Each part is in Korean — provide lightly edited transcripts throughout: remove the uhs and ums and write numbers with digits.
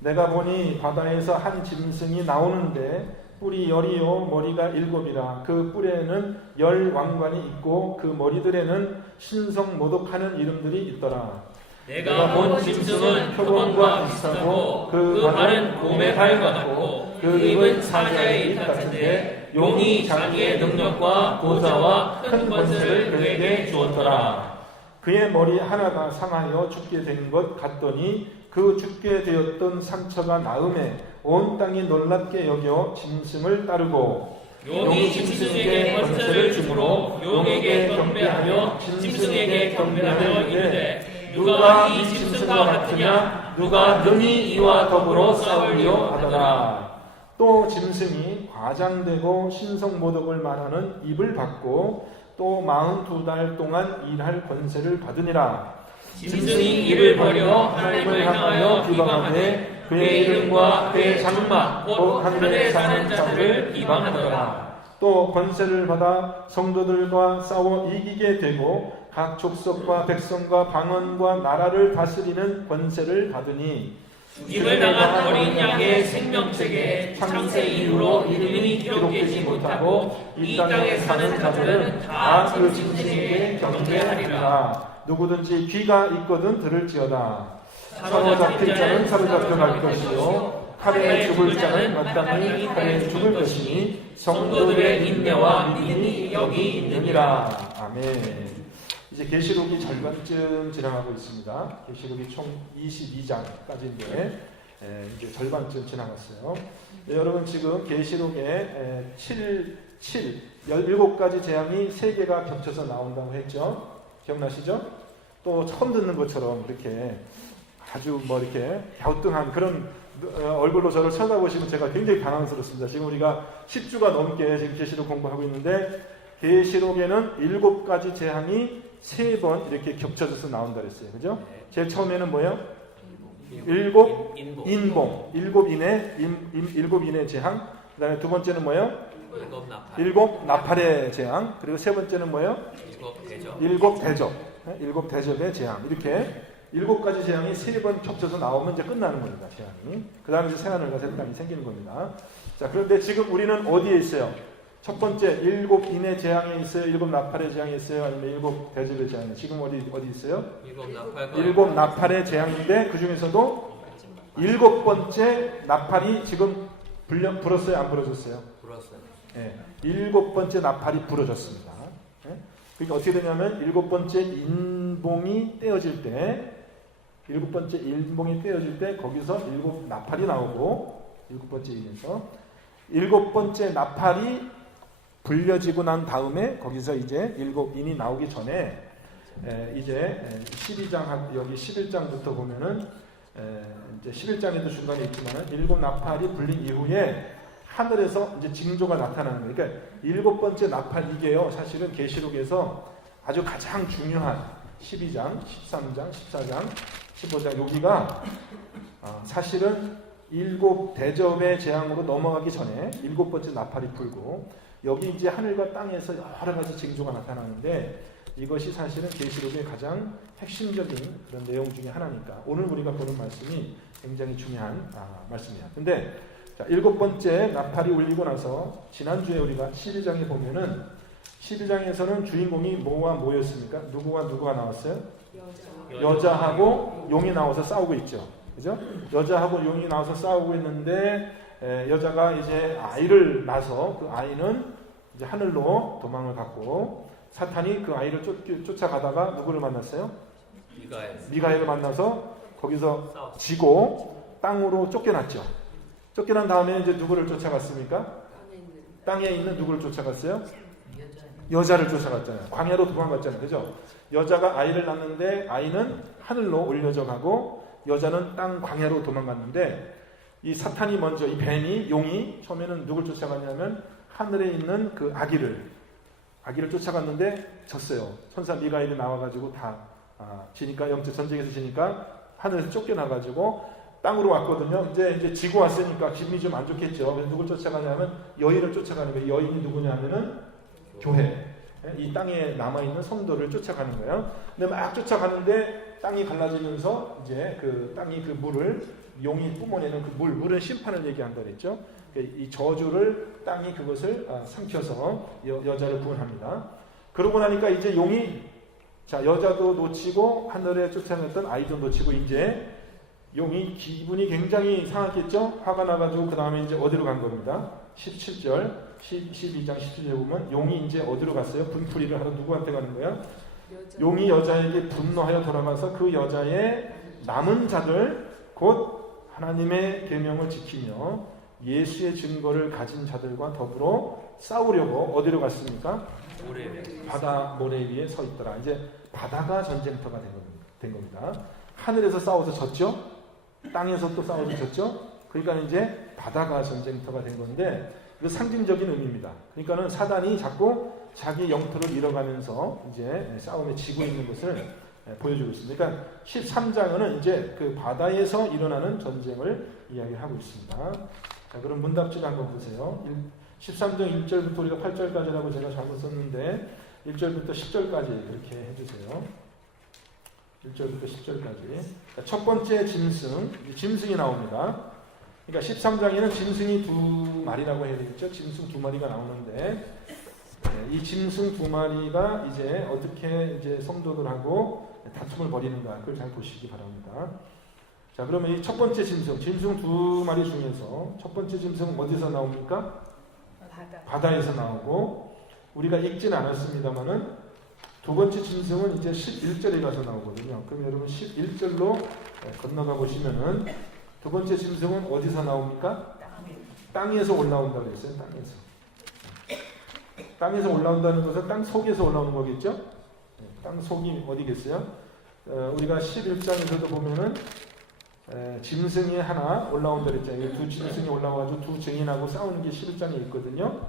내가 보니 바다에서 한 짐승이 나오는데 뿔이 10이요 머리가 7이라. 그 뿔에는 10 왕관이 있고 그 머리들에는 신성모독하는 이름들이 있더라. 내가 본 짐승은 표범과 비슷하고 그 발은 곰의 발 같고 그 입은 사자의 입 같은데 용이 자기의 능력과 보좌와 큰 권세를 그에게 주었더라. 그의 머리 하나가 상하여 죽게 된 것 같더니 그 죽게 되었던 상처가 나음에 온 땅이 놀랍게 여겨 짐승을 따르고 용이 짐승에게 권세를 주므로 용에게 경배하며 짐승에게 경배하며 이르되 누가 이 짐승과 같으냐 누가 능히 이와 더불어 싸우리요 하더라. 또 짐승이 과장되고 신성모독을 말하는 입을 받고 또 42달 동안 일할 권세를 받으니라. 짐승이 입을 벌여 하나님을 향하여 비방하되 그의 이름과 그의 장막 곧 하늘에 사는 자들을 비방하더라. 또 권세를 받아 성도들과 싸워 이기게 되고 각 족속과 백성과 방언과 나라를 다스리는 권세를 받으니 죽임을 당한 어린 양의 생명책에 창세 이후로 이름이 기록되지 못하고 이 땅에 사는 자들은 다 그 짐승에게 경배하리라. 누구든지 귀가 있거든 들을지어다. 사로잡힐 자는 사로잡혀 갈 것이요 칼에 죽을 자는 마땅히 칼에 죽을 것이니 성도들의 인내와 믿음이 여기 있느니라. 아멘. 이제 계시록이 절반쯤 지나가고 있습니다. 계시록이 총 22장까지인데 이제 절반쯤 지나갔어요. 여러분 지금 계시록에 17가지 재앙이 3개가 겹쳐서 나온다고 했죠. 기억나시죠? 또 처음 듣는 것처럼 이렇게 아주 이렇게 갸우뚱한 그런 얼굴로 저를 쳐다보시면 제가 굉장히 당황스럽습니다. 지금 우리가 10주가 넘게 지금 계시록 공부하고 있는데 계시록에는 7가지 재앙이 3번 이렇게 겹쳐져서 나온다 그랬어요. 그죠? 제일 처음에는 뭐예요? 7 인봉. 7인의 재앙. 그 다음에 두 번째는 뭐예요? 7 나팔의 재앙. 그리고 세 번째는 뭐예요? 7 대접. 7 대접의 재앙. 이렇게 7가지 재앙이 3번 겹쳐서 나오면 이제 끝나는 겁니다. 재앙이. 그 다음에 이제 새하늘과 새 땅이 생기는 겁니다. 자, 그런데 지금 우리는 어디에 있어요? 첫 번째 7인의 재앙에 있어요? 7 나팔의 재앙에 있어요? 아니면 7 대접의 재앙에 지금 어디 있어요? 7 나팔의 재앙인데 그 중에서도 7번째 나팔이 지금 불었어요? 안 불어졌어요? 불었어요. 네, 7번째 나팔이 불어졌습니다. 네? 그러니까 어떻게 되냐면 7번째 인봉이 떼어질 때 7번째 인봉이 떼어질 때 거기서 7 나팔이 나오고 7번째 인에서 7번째 나팔이 불려지고 난 다음에 거기서 이제 7인이 나오기 전에 이제 12장 여기 11장부터 보면은 이제 11장에도 중간에 있지만은 7 나팔이 불린 이후에 하늘에서 이제 징조가 나타나는 거예요. 그러니까 7번째 나팔 이게요. 사실은 계시록에서 아주 가장 중요한 12장, 13장, 14장, 15장 여기가 사실은 7 대접의 재앙으로 넘어가기 전에 7번째 나팔이 불고 여기 이제 하늘과 땅에서 여러 가지 징조가 나타나는데 이것이 사실은 계시록의 가장 핵심적인 그런 내용 중에 하나니까 오늘 우리가 보는 말씀이 굉장히 중요한 말씀이에요. 근데 자, 7번째 나팔이 울리고 나서 지난주에 우리가 12장에 보면은 12장에서는 주인공이 뭐와 뭐였습니까? 누구와 누구가 나왔어요? 여자하고 용이 나와서 싸우고 있죠. 그죠? 여자하고 용이 나와서 싸우고 있는데 여자가 이제 아이를 낳아서 그 아이는 이제 하늘로 도망을 갔고 사탄이 그 아이를 쫓아가다가 누구를 만났어요? 미가엘을 만나서 거기서 지고 땅으로 쫓겨났죠. 쫓겨난 다음에 이제 누구를 쫓아갔습니까? 땅에 있는 누구를 쫓아갔어요? 여자를 쫓아갔잖아요. 광야로 도망갔잖아요. 그죠? 여자가 아이를 낳는데 아이는 하늘로 올려져 가고 여자는 땅 광야로 도망갔는데 이 사탄이 먼저 이 벤이 용이 처음에는 누굴 쫓아갔냐면 하늘에 있는 그 아기를 쫓아갔는데 졌어요. 천사 미가엘이 나와가지고 다 지니까 영적 전쟁에서 지니까 하늘에서 쫓겨나가지고 땅으로 왔거든요. 이제 지고 왔으니까 기분이 좀 안 좋겠죠. 그래서 누굴 쫓아가냐면 여인을 쫓아가는 거예요. 여인이 누구냐면은 교회. 이 땅에 남아있는 성도를 쫓아가는 거예요. 근데 막 쫓아가는데 땅이 갈라지면서 이제 그 땅이 그 물을 용이 뿜어내는 그 물은 심판을 얘기한다 그랬죠. 이 저주를 땅이 그것을 삼켜서 여자를 구원합니다. 그러고 나니까 이제 용이 여자도 놓치고 하늘에 쫓아냈던 아이도 놓치고 이제 용이 기분이 굉장히 상했겠죠. 화가 나가지고 그 다음에 이제 어디로 간 겁니다. 17절 12장 17절 보면 용이 이제 어디로 갔어요? 분풀이를 하러 누구한테 가는 거야? 용이 여자에게 분노하여 돌아가서 그 여자의 남은 자들 곧 하나님의 계명을 지키며 예수의 증거를 가진 자들과 더불어 싸우려고 어디로 갔습니까? 바다 모래 위에 서 있더라. 이제 바다가 전쟁터가 된 겁니다. 하늘에서 싸워서 졌죠? 땅에서 또 싸워서 졌죠? 그러니까 이제 바다가 전쟁터가 된 건데 그 상징적인 의미입니다. 그러니까는 사단이 자꾸 자기 영토를 잃어가면서 이제 싸움에 지고 있는 것을 보여주고 있습니다. 그러니까 13장은 이제 그 바다에서 일어나는 전쟁을 이야기하고 있습니다. 자, 그럼 문답지를 한번 보세요. 13장 1절부터 우리가 8절까지라고 제가 잘못 썼는데 1절부터 10절까지 그렇게 해주세요. 1절부터 10절까지. 첫 번째 짐승이 나옵니다. 그러니까 13장에는 짐승이 두 마리라고 해야 되겠죠. 짐승 두 마리가 나오는데 이 짐승 두 마리가 이제 어떻게 이제 성도들하고 다툼을 벌이는가 그걸 잘 보시기 바랍니다. 자, 그러면 이 첫 번째 짐승 두 마리 중에서 첫 번째 짐승은 어디서 나옵니까? 바다에서 나오고 우리가 읽지는 않았습니다만은 두 번째 짐승은 이제 11절에 가서 나오거든요. 그럼 여러분 11절로 건너가 보시면은 두 번째 짐승은 어디서 나옵니까? 땅에서 올라온다고 했어요. 땅에서 올라온다는 것은 땅 속에서 올라오는 거겠죠? 땅 속이 어디겠어요? 우리가 11장에서도 보면은 짐승이 하나 올라온다 그랬잖아요. 두 짐승이 올라와가지고 두 증인하고 싸우는 게 11장에 있거든요.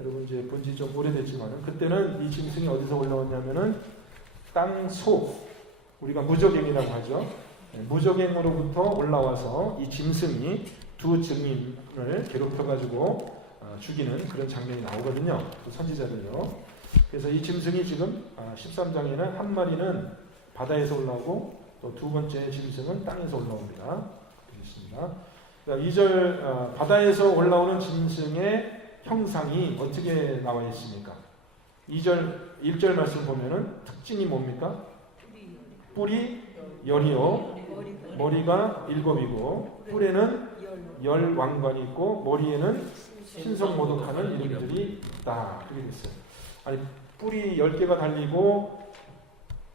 여러분 이제 본지 좀 오래됐지만은 그때는 이 짐승이 어디서 올라왔냐면은 땅 속, 우리가 무적행이라고 하죠. 무적행으로부터 올라와서 이 짐승이 두 증인을 괴롭혀가지고 죽이는 그런 장면이 나오거든요. 그 선지자들요. 그래서 이 짐승이 지금 13장에는 한 마리는 바다에서 올라오고 또 두 번째 짐승은 땅에서 올라옵니다. 그렇습니다. 2절 바다에서 올라오는 짐승의 형상이 어떻게 나와 있습니까? 1절 말씀 보면은 특징이 뭡니까? 뿔이 열이요, 머리가 7이고 뿔에는 10왕관이 있고 머리에는 신성모독하는 이름들이 있다. 그렇게 됐어요. 아니 뿔이 10개가 달리고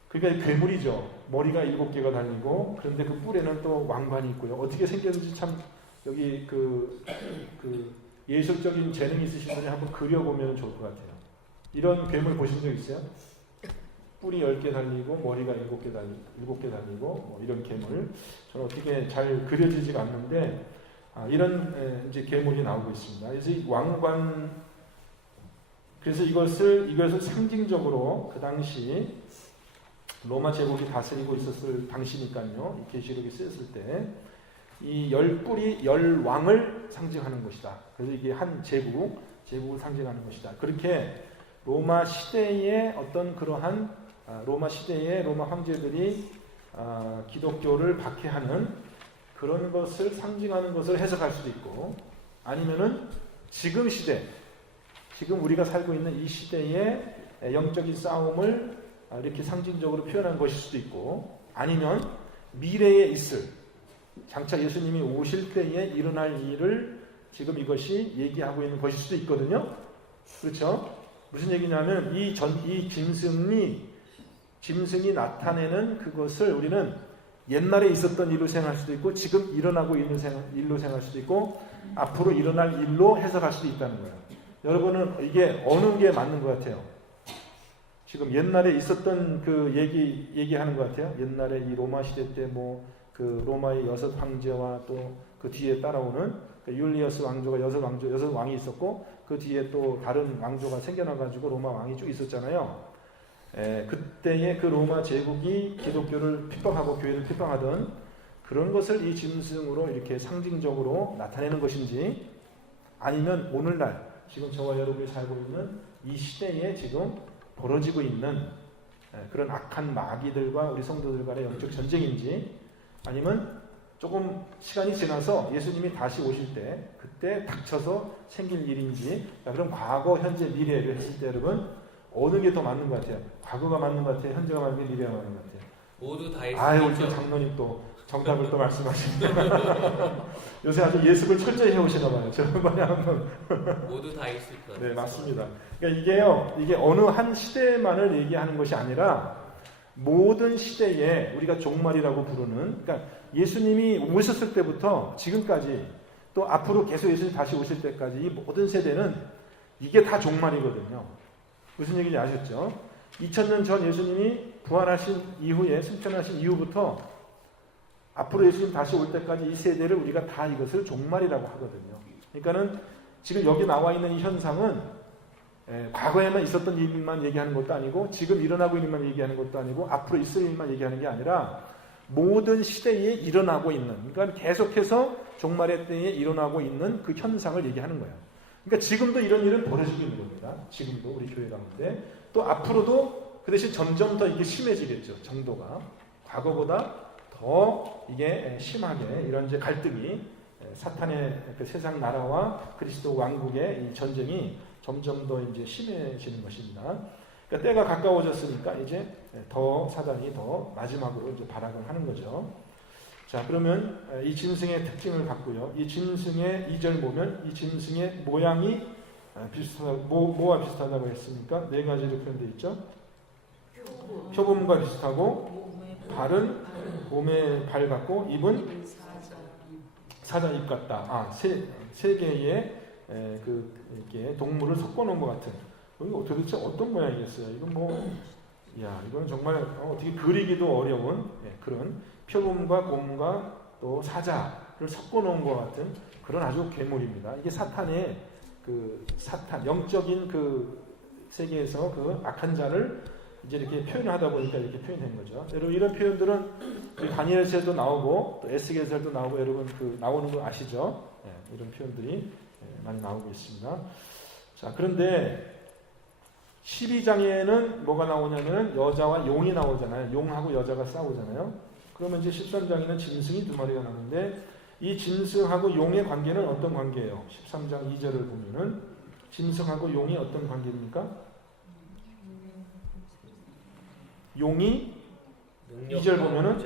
그게 괴물이죠. 머리가 7개가 달리고 그런데 그 뿔에는 또 왕관이 있고요. 어떻게 생겼는지 참 여기 그 예술적인 재능이 있으신 분이 한번 그려보면 좋을 것 같아요. 이런 괴물 보신 적 있어요? 뿔이 10개 달리고 머리가 7개 달리고 뭐 이런 괴물. 저는 어떻게 잘 그려지지가 않는데 이런 이제 괴물이 나오고 있습니다. 그래서 이 왕관, 그래서 이것을 상징적으로 그 당시 로마 제국이 다스리고 있었을 당시니까요. 이 계시록이 쓰였을 때 이 10뿔이 10왕을 상징하는 것이다. 그래서 이게 한 제국을 상징하는 것이다. 그렇게 로마 시대의 어떤 그러한 로마 시대의 로마 황제들이 기독교를 박해하는 그런 것을 상징하는 것을 해석할 수도 있고 아니면은 지금 시대, 지금 우리가 살고 있는 이 시대의 영적인 싸움을 이렇게 상징적으로 표현한 것일 수도 있고 아니면 미래에 있을 장차 예수님이 오실 때에 일어날 일을 지금 이것이 얘기하고 있는 것일 수도 있거든요. 그렇죠? 무슨 얘기냐면 이 짐승이 나타내는 그것을 우리는 옛날에 있었던 일로 생각할 수도 있고 지금 일어나고 있는 일로 생각할 수도 있고 앞으로 일어날 일로 해석할 수도 있다는 거예요. 여러분은 이게 어느 게 맞는 것 같아요? 지금 옛날에 있었던 그 얘기하는 것 같아요. 옛날에 이 로마 시대 때 그 로마의 6 황제와 또 그 뒤에 따라오는 그 율리어스 왕조가 6 왕이 있었고 그 뒤에 또 다른 왕조가 생겨나가지고 로마 왕이 쭉 있었잖아요. 그때의 그 로마 제국이 기독교를 핍박하고 교회를 핍박하던 그런 것을 이 짐승으로 이렇게 상징적으로 나타내는 것인지 아니면 오늘날 지금 저와 여러분이 살고 있는 이 시대에 지금 벌어지고 있는 그런 악한 마귀들과 우리 성도들 간의 영적 전쟁인지 아니면 조금 시간이 지나서 예수님이 다시 오실 때 그때 닥쳐서 생길 일인지, 그럼 과거, 현재, 미래를 했을 때 여러분 어느 게 더 맞는 것 같아요? 과거가 맞는 것 같아요? 현재가 맞는 게 미래가 맞는 것 같아요? 모두 다 있을 아유, 수 우리 있죠. 장로님 또 정답을 또 말씀하십니다. 요새 아주 예습을 철저히 해오시나 봐요. 저번에 한번. 모두 다 있을 것 같아요. 네, 맞습니다. 그러니까 이게 어느 한 시대만을 얘기하는 것이 아니라 모든 시대에 우리가 종말이라고 부르는, 그러니까 예수님이 오셨을 때부터 지금까지 또 앞으로 계속 예수님 다시 오실 때까지 이 모든 세대는 이게 다 종말이거든요. 무슨 얘기인지 아셨죠? 2000년 전 예수님이 부활하신 이후에, 승천하신 이후부터 앞으로 예수님 다시 올 때까지 이 세대를 우리가 다 이것을 종말이라고 하거든요. 그러니까는 지금 여기 나와 있는 이 현상은 과거에만 있었던 일만 얘기하는 것도 아니고 지금 일어나고 있는 일만 얘기하는 것도 아니고 앞으로 있을 일만 얘기하는 게 아니라 모든 시대에 일어나고 있는, 그러니까 계속해서 종말의 때에 일어나고 있는 그 현상을 얘기하는 거예요. 그러니까 지금도 이런 일은 벌어지고 있는 겁니다. 지금도 우리 교회 가운데. 또 앞으로도 그 대신 점점 더 이게 심해지겠죠. 정도가. 과거보다 더 이게 심하게 이런 이제 갈등이, 사탄의 그 세상 나라와 그리스도 왕국의 이 전쟁이 점점 더 이제 심해지는 것입니다. 그러니까 때가 가까워졌으니까 이제 더 사단이 더 마지막으로 이제 발악을 하는 거죠. 자, 그러면 이 짐승의 특징을 갖고요. 이 짐승의 2절 보면 이 짐승의 모양이 비슷하다고, 뭐와 비슷하다고 했습니까? 네 가지로 표현되어 있죠. 표범과 비슷하고, 발은 곰의 발 같고, 입은 사자 입 같다. 세 개의 이렇게 동물을 섞어놓은 것 같은. 이거 도대체 어떤 모양이겠어요? 이건 이건 정말 어떻게 그리기도 어려운 그런 표범과 곰과 또 사자를 섞어놓은 것 같은 그런 아주 괴물입니다. 이게 사탄의 영적인 그 세계에서 그 악한 자를 이제 이렇게 표현하다 보니까 이렇게 표현된 거죠. 여러분 이런 표현들은 다니엘서도 나오고 또 에스겔서도 나오고 여러분 나오는 거 아시죠? 이런 표현들이 많이 나오고 있습니다. 자, 그런데 12장에는 뭐가 나오냐면 여자와 용이 나오잖아요. 용하고 여자가 싸우잖아요. 그러면 이제 13장에는 짐승이 2마리가 나오는데 이 짐승하고 용의 관계는 어떤 관계예요? 13장 2절을 보면은 짐승하고 용이 어떤 관계입니까? 용이 2절 보면은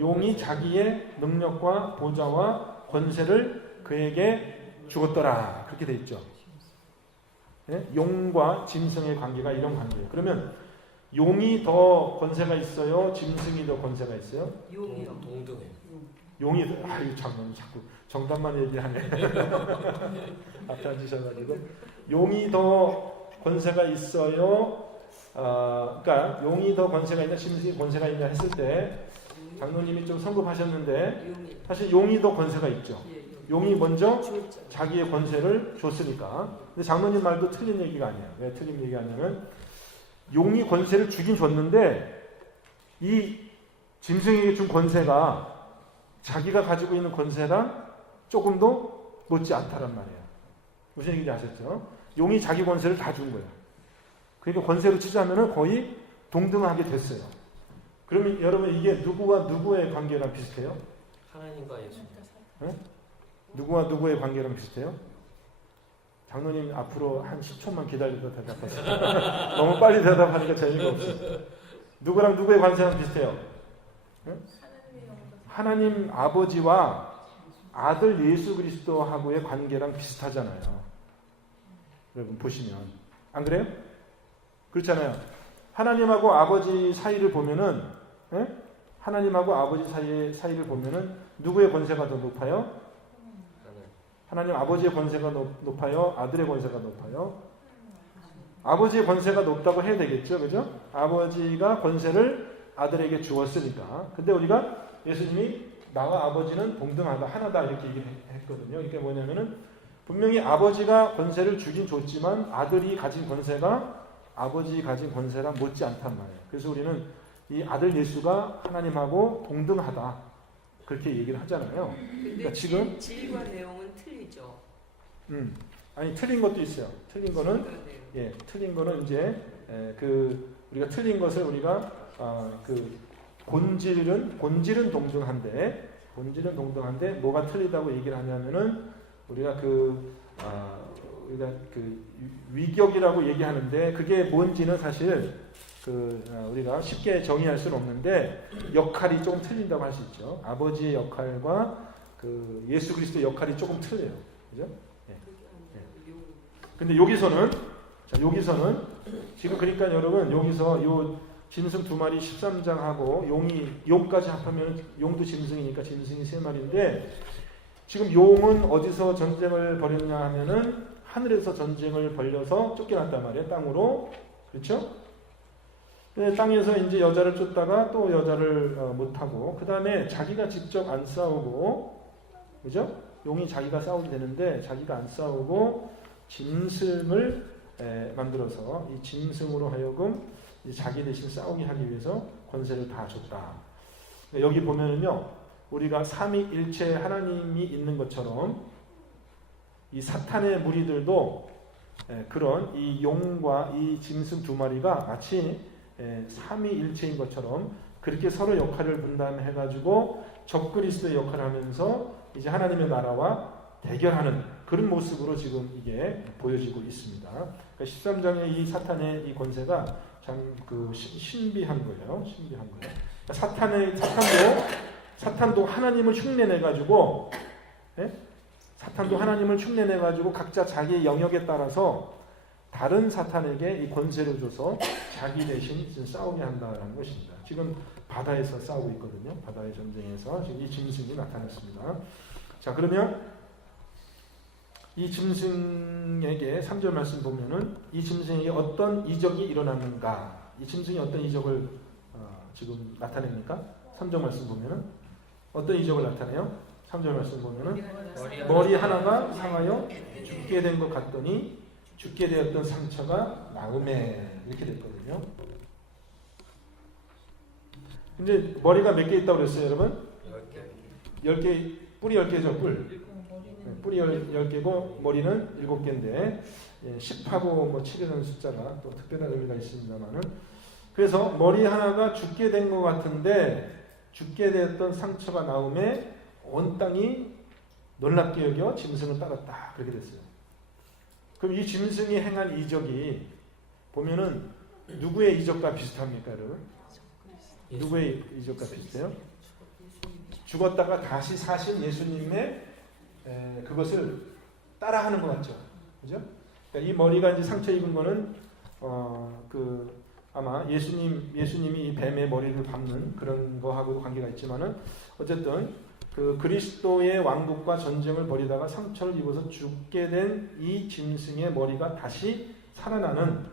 용이 자기의 능력과 보좌와 권세를 그에게 주었더라. 그렇게 돼 있죠. 네? 용과 짐승의 관계가 이런 관계예요. 그러면 용이 더 권세가 있어요? 짐승이 더 권세가 있어요? 용이요. 동등해요. 용이 자꾸 정답만 얘기하네. 앞에 앉으셔가지고 용이 더 권세가 있어요? 그러니까 용이 더 권세가 있냐, 짐승이 권세가 있냐 했을 때 장로님이 좀 성급하셨는데 사실 용이 더 권세가 있죠. 용이 먼저 자기의 권세를 줬으니까. 근데 장로님 말도 틀린 얘기가 아니에요. 왜 틀린 얘기가 아니냐면 용이 권세를 주긴 줬는데 이 짐승에게 준 권세가 자기가 가지고 있는 권세랑 조금도 못지 않다란 말이에요. 무슨 얘기인지 아셨죠? 용이 자기 권세를 다 준 거예요. 그러니까 권세로 치자면 거의 동등하게 됐어요. 그러면 여러분 이게 누구와 누구의 관계랑 비슷해요? 하나님과 예수님. 네? 누구와 누구의 관계랑 비슷해요? 장로님 앞으로 한 10초만 기다리다 대답하세요. 너무 빨리 대답하니까 재미가 없어요. 누구랑 누구의 관계랑 비슷해요? 네? 하나님 아버지와 아들 예수 그리스도하고의 관계랑 비슷하잖아요. 여러분 보시면 안 그래요? 그렇잖아요. 하나님하고 아버지 사이를 보면은 하나님하고 아버지 사이를 보면은 누구의 권세가 더 높아요? 하나님 아버지의 권세가 높아요? 아들의 권세가 높아요? 아버지의 권세가 높다고 해야 되겠죠, 그죠? 아버지가 권세를 아들에게 주었으니까. 근데 우리가 예수님이 나와 아버지는 동등하다, 하나다 이렇게 얘기를 했거든요. 이게 뭐냐면은 분명히 아버지가 권세를 주긴 줬지만 아들이 가진 권세가 아버지 가진 권세랑 못지 않단 말이에요. 그래서 우리는 이 아들 예수가 하나님하고 동등하다 그렇게 얘기를 하잖아요. 그러니까 지금 질과 내용은 틀리죠. 아니 틀린 것도 있어요. 틀린 거는 이제 우리가 틀린 것을 우리가 본질은 동등한데 본질은 동등한데 뭐가 틀리다고 얘기를 하냐면은 우리가 우리가 위격이라고 얘기하는데 그게 뭔지는 사실 우리가 쉽게 정의할 수는 없는데 역할이 조금 틀린다고 할 수 있죠. 아버지의 역할과 예수 그리스도의 역할이 조금 틀려요. 그죠? 근데 여기서는 지금 그러니까 여러분 여기서 요 짐승 2마리 13장하고 용까지 합하면 용도 짐승이니까 짐승이 3마리인데 지금 용은 어디서 전쟁을 벌였냐 하면은 하늘에서 전쟁을 벌려서 쫓겨났단 말이에요. 땅으로. 그렇죠? 땅에서 이제 여자를 쫓다가 또 여자를 못하고 그 다음에 자기가 직접 안 싸우고 그죠? 용이 자기가 싸우게 되는데 자기가 안 싸우고 짐승을 만들어서 이 짐승으로 하여금 자기 대신 싸우게 하기 위해서 권세를 다 줬다. 여기 보면은요, 우리가 삼위일체 하나님이 있는 것처럼 이 사탄의 무리들도 그런 이 용과 이 짐승 2마리가 마치 삼위일체인 것처럼 그렇게 서로 역할을 분담해가지고 적그리스도의 역할을 하면서 이제 하나님의 나라와 대결하는 그런 모습으로 지금 이게 보여지고 있습니다. 그러니까 13장의 이 사탄의 이 권세가 참 신비한 거예요. 신비한 거예요. 그러니까 사탄도 하나님을 흉내내가지고, 사탄도 하나님을 흉내내가지고 각자 자기의 영역에 따라서 다른 사탄에게 이 권세를 줘서 자기 대신 싸우게 한다는 것입니다. 지금 바다에서 싸우고 있거든요. 바다의 전쟁에서 지금 이 짐승이 나타났습니다. 자, 그러면 이 짐승에게 3절 말씀 보면은 이 짐승에게 어떤 이적이 일어났는가? 이 짐승이 어떤 이적을 지금 나타냅니까? 3절 말씀 보면은 어떤 이적을 나타내요? 3절 말씀 보면은 머리 하나가 상하여 죽게 된 것 같더니 죽게 되었던 상처가 나음에 이렇게 됐거든요. 근데 머리가 몇 개 있다고 그랬어요, 여러분? 10개, 뿔이 10개죠, 뿔. 뿔이 10개고 머리는 7개인데 10하고 7이라는 숫자가 또 특별한 의미가 있습니다만은 그래서 머리 하나가 죽게 된 것 같은데 죽게 되었던 상처가 나음에 온 땅이 놀랍게 여겨 짐승을 따랐다 그렇게 됐어요. 그럼 이 짐승이 행한 이적이 보면은 누구의 이적과 비슷합니까, 여러분? 누구의 이적과 비슷해요? 죽었다가 다시 사신 예수님의 그것을 따라하는 것 같죠, 그죠? 그러니까 이 머리가 이제 상처 입은 거는 아마 예수님이 이 뱀의 머리를 밟는 그런 거하고도 관계가 있지만은 어쨌든 그리스도의 왕국과 전쟁을 벌이다가 상처를 입어서 죽게 된 이 짐승의 머리가 다시 살아나는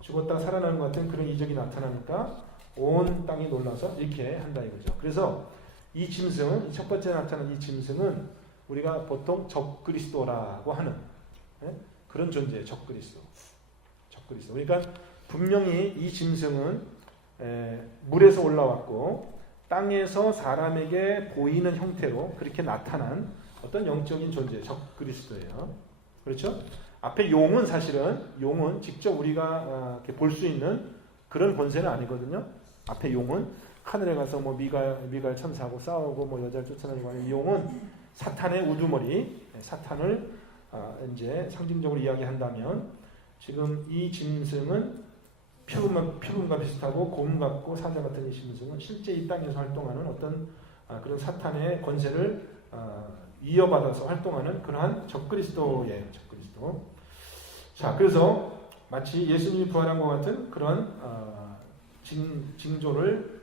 죽었다가 살아나는 것 같은 그런 이적이 나타나니까 온 땅이 놀라서 이렇게 한다 이거죠. 그래서 이 짐승은 첫 번째 나타난 이 짐승은 우리가 보통 적그리스도라고 하는 그런 존재예요. 적그리스도. 그러니까 분명히 이 짐승은 물에서 올라왔고 땅에서 사람에게 보이는 형태로 그렇게 나타난 어떤 영적인 존재, 적그리스도예요. 그렇죠? 앞에 용은 직접 우리가 볼 수 있는 그런 권세는 아니거든요. 앞에 용은 하늘에 가서 미갈 천사하고 싸우고 여자를 쫓아내고 하는 용은 사탄의 우두머리, 사탄을 이제 상징적으로 이야기한다면 지금 이 짐승은 표범과 비슷하고 곰 같고 사자 같은 이 짐승은 실제 이 땅에서 활동하는 어떤 그런 사탄의 권세를 이어받아서 활동하는 그러한 적그리스도예요. 적그리스도. 자, 그래서 마치 예수님이 부활한 것 같은 그런 징조를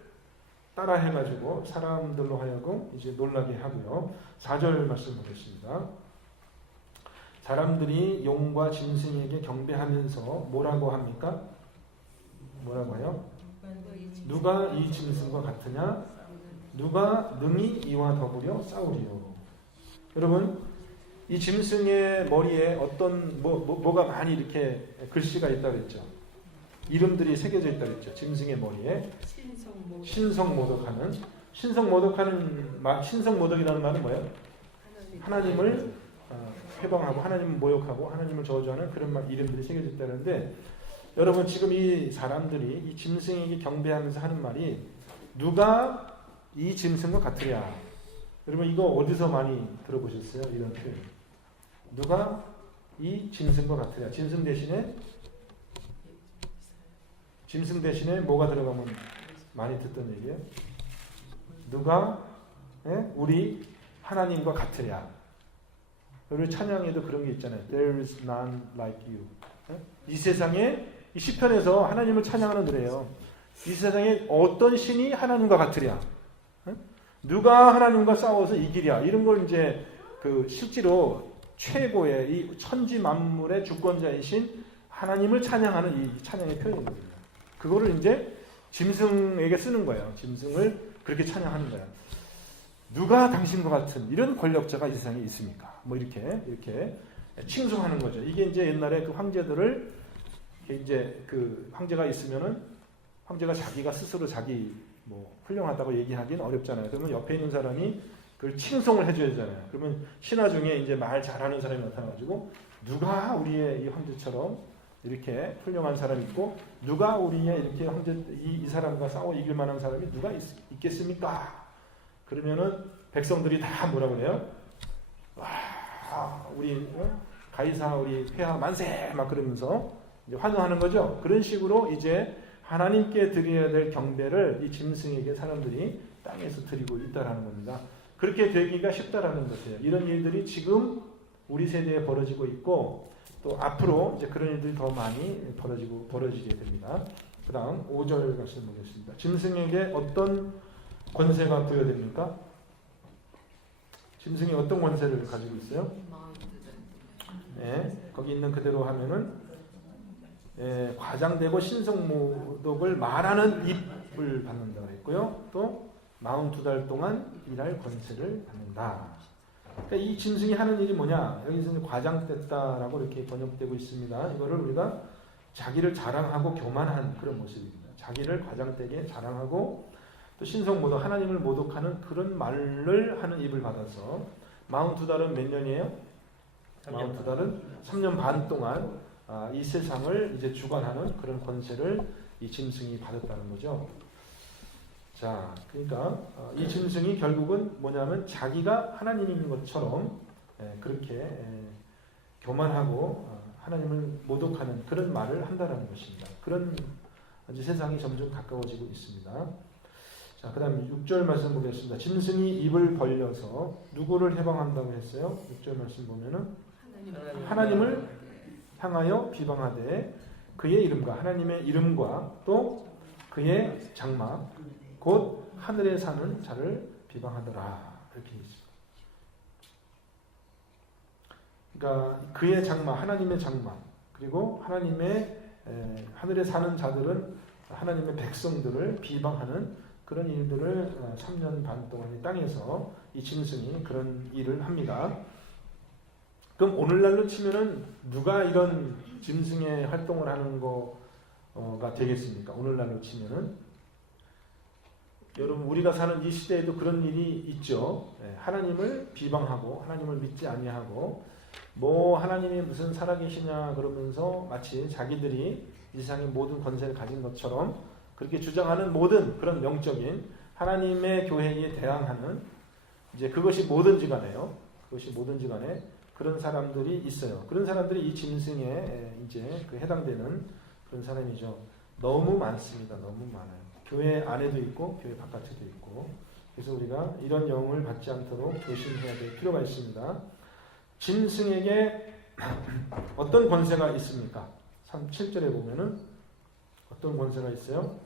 따라해가지고 사람들로 하여금 이제 놀라게 하고요. 4절 말씀 보겠습니다. 사람들이 용과 짐승에게 경배하면서 뭐라고 합니까? 뭐라고 해요? 누가 이 짐승과 같으냐? 누가 능히 이와 더불어 싸우리요? 여러분, 이 짐승의 머리에 어떤 뭐가 많이 이렇게 글씨가 있다고 했죠. 이름들이 새겨져 있다고 했죠. 짐승의 머리에 신성모독하는 신성모독이라는 말은 뭐예요? 하나님을 회방하고 하나님을 모욕하고 하나님을 저주하는 그런 이름들이 새겨져 있다는데 여러분 지금 이 사람들이 이 짐승에게 경배하면서 하는 말이 누가 이 짐승과 같으랴? 여러분 이거 어디서 많이 들어보셨어요? 이런 표현. 누가 이 짐승과 같으랴. 짐승 대신에 뭐가 들어가면 많이 듣던 얘기예요? 누가 우리 하나님과 같으랴. 우리 찬양에도 그런 게 있잖아요. There is none like you. 이 세상에 이 시편에서 하나님을 찬양하는 노래예요. 이 세상에 어떤 신이 하나님과 같으랴. 누가 하나님과 싸워서 이기랴. 이런 걸 이제 그 실제로 최고의 이 천지 만물의 주권자이신 하나님을 찬양하는 이 찬양의 표현이거든요. 그거를 이제 짐승에게 쓰는 거예요. 짐승을 그렇게 찬양하는 거예요. 누가 당신과 같은 이런 권력자가 이 세상에 있습니까? 뭐 이렇게 칭송하는 거죠. 이게 이제 옛날에 그 황제들을 이제 그 황제가 있으면은 황제가 자기가 스스로 자기 뭐 훌륭하다고 얘기하기는 어렵잖아요. 그러면 옆에 있는 사람이 그걸 칭송을 해줘야 되잖아요. 그러면 신하 중에 이제 말 잘하는 사람이 나타나가지고 누가 우리의 이 황제처럼 이렇게 훌륭한 사람이 있고 누가 우리의 이렇게 황제 이 사람과 싸워 이길 만한 사람이 누가 있겠습니까? 그러면은 백성들이 다 뭐라 그래요? 와, 우리 가이사 우리 폐하 만세 막 그러면서 이제 환호하는 거죠. 그런 식으로 이제 하나님께 드려야 될 경배를 이 짐승에게 사람들이 땅에서 드리고 있다라는 겁니다. 그렇게 되기가 쉽다라는 것이에요. 이런 일들이 지금 우리 세대에 벌어지고 있고 또 앞으로 이제 그런 일들이 더 많이 벌어지게 됩니다. 그 다음 5절 말씀 보겠습니다. 짐승에게 어떤 권세가 부여됩니까? 짐승이 어떤 권세를 가지고 있어요? 네, 거기 있는 그대로 하면은 과장되고 신성모독을 말하는 입을 받는다고 했고요. 또 42달 동안 일할 권세를 받는다. 그러니까 이 짐승이 하는 일이 뭐냐? 여기서 과장됐다라고 이렇게 번역되고 있습니다. 이거를 우리가 자기를 자랑하고 교만한 그런 모습입니다. 자기를 과장되게 자랑하고 또 신성모독, 하나님을 모독하는 그런 말을 하는 입을 받아서 42달은 몇 년이에요? 42달은 3년 반 동안 이 세상을 이제 주관하는 그런 권세를 이 짐승이 받았다는 거죠. 자, 그러니까 이 짐승이 결국은 뭐냐면 자기가 하나님인 것처럼 그렇게 교만하고 하나님을 모독하는 그런 말을 한다는 것입니다. 그런 이제 세상이 점점 가까워지고 있습니다. 자, 그 다음 6절 말씀 보겠습니다. 짐승이 입을 벌려서 누구를 해방한다고 했어요? 6절 말씀 보면은 하나님을 향하여 비방하되 그의 이름과 하나님의 이름과 또 그의 장막 곧 하늘에 사는 자를 비방하더라. 이렇게 있습니다. 그러니까 그의 장막, 하나님의 장막 그리고 하나님의 하늘에 사는 자들은 하나님의 백성들을 비방하는 그런 일들을 3년 반 동안 이 땅에서 이 짐승이 그런 일을 합니다. 그럼 오늘날로 치면은 누가 이런 짐승의 활동을 하는 거가 되겠습니까? 오늘날로 치면은 여러분 우리가 사는 이 시대에도 그런 일이 있죠. 하나님을 비방하고 하나님을 믿지 아니하고 뭐 하나님이 무슨 살아계시냐 그러면서 마치 자기들이 이 세상의 모든 권세를 가진 것처럼 그렇게 주장하는 모든 그런 영적인 하나님의 교회에 대항하는 이제 그것이 뭐든지 간에요. 그것이 뭐든지 간에 그런 사람들이 있어요. 그런 사람들이 이 짐승에 이제 그 해당되는 그런 사람이죠. 너무 많습니다. 너무 많아요. 교회 안에도 있고 교회 바깥에도 있고. 그래서 우리가 이런 영을 받지 않도록 조심해야 될 필요가 있습니다. 짐승에게 어떤 권세가 있습니까? 7절에 보면은 어떤 권세가 있어요?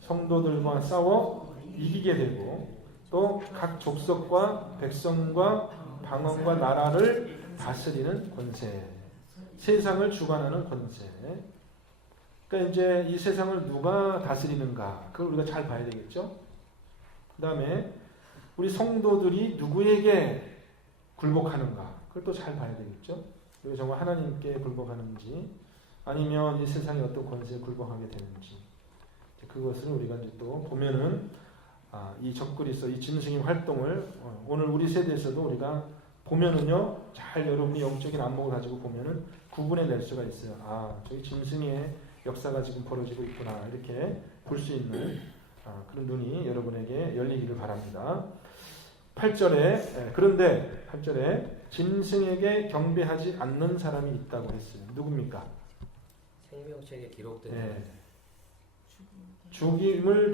성도들과 싸워 이기게 되고 또 각 족속과 백성과 방언과 나라를 다스리는 권세, 세상을 주관하는 권세. 그러니까 이제 이 세상을 누가 다스리는가, 그걸 우리가 잘 봐야 되겠죠. 그 다음에 우리 성도들이 누구에게 굴복하는가, 그걸 또 잘 봐야 되겠죠. 그리고 정말 하나님께 굴복하는지, 아니면 이 세상의 어떤 권세에 굴복하게 되는지, 그것을 우리가 이제 또 보면은 이 적그리스도 이 짐승의 활동을 오늘 우리 세대에서도 우리가 보면은요, 잘 여러분이 영적인 안목을 가지고 보면은 구분해낼 수가 있어요. 저기 짐승의 역사가 지금 벌어지고 있구나, 이렇게 볼 수 있는 그런 눈이 여러분에게 열리기를 바랍니다. 8절에 그런데 8절에 짐승에게 경배하지 않는 사람이 있다고 했어요. 누굽니까? 생명책에 기록된 네. 죽임을